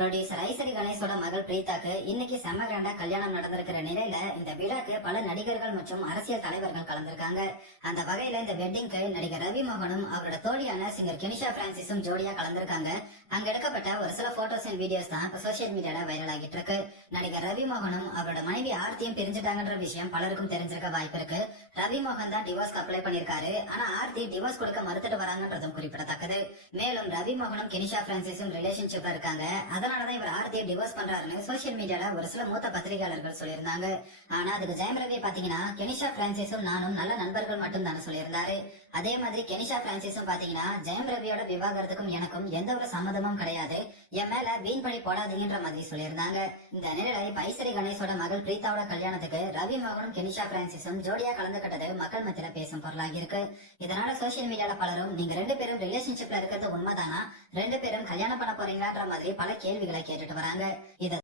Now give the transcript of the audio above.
Producer Ishari கணேஷோட மகள் பிரீதாக்கு இன்னைக்கு செம கிராண்டா கல்யாணம் நடந்திருக்கிற நிலையில இந்த விழாக்கு பல நடிகர்கள் மற்றும் அரசியல் தலைவர்கள் கலந்திருக்காங்க. அந்த வகையில இந்த வெட்டிங்க்கு நடிகர் ரவி மோகனும் அவரோட தோழியான சிங்கர் கெனிஷா பிரான்சிஸும் ஜோடியா கலந்திருக்காங்க. அங்க எடுக்கப்பட்ட ஒரு சில போட்டோஸ் அண்ட் வீடியோஸ் தான் இப்ப சோசியல் மீடியால வைரல் ஆகிட்டு இருக்கு. ரவி மோகனும் அவரோட மனைவி ஆர்த்தியும் பிரிஞ்சுட்டாங்கன்ற விஷயம் பலருக்கும் தெரிஞ்சிருக்க வாய்ப்பு இருக்கு ரவி மோகன் தான் டிவோர்ஸ்க்கு அப்ளை பண்ணிருக்காரு ஆனா ஆர்த்தி டிவோர்ஸ் கொடுக்க மறுத்துட்டு வராங்கன்றதும் குறிப்பிடத்தக்கது. மேலும் ரவி மோகனும் கெனிஷா பிரான்சிஸும் ரிலேஷன்ஷிப்ல இருக்காங்க. அதனாலதான் இவர் ஆர்த்தியை டிவோர்ஸ் பண்றாருன்னு சோசியல் மீடியால ஒரு சில மூத்த பத்திரிகையாளர்கள் சொல்லியிருந்தாங்க. ஆனா அதுக்கு ஜெயம் ரவி பாத்தீங்கன்னா கெனிஷா பிரான்சிஸும் நானும் நல்ல நண்பர்கள் மட்டும் தானே சொல்லியிருந்தாரு. அதே மாதிரி கெனிஷா பிரான்சிஸும் பாத்தீங்கன்னா ஜெயம் ரவியோட விவாகரத்துக்கும் எனக்கும் எந்த ஒரு சம்மதமும் கிடையாது. என் மேல வீண் பழி போடாதீங்கன்ற மாதிரி சொல்லியிருந்தாங்க. இந்த நிலையில பைசரி ஐஸ்வரி கணேஷோட மகள் பிரீதாவோட கல்யாணத்துக்கு ரவி மோகனும் கெனிஷா பிரான்சிஸும் ஜோடியா கலந்துக்கிட்டது மக்கள் மத்தியில பேசும் பொருளாகி இருக்கு. இதனால சோசியல் மீடியால பலரும் நீங்க ரெண்டு பேரும் ரிலேஷன்ஷிப்ல இருக்கிறது உண்மைதானா? ரெண்டு பேரும் கல்யாணம் பண்ண போறீங்களான்ற மாதிரி பல கேள்விகளை கேட்டுட்டு வராங்க. இத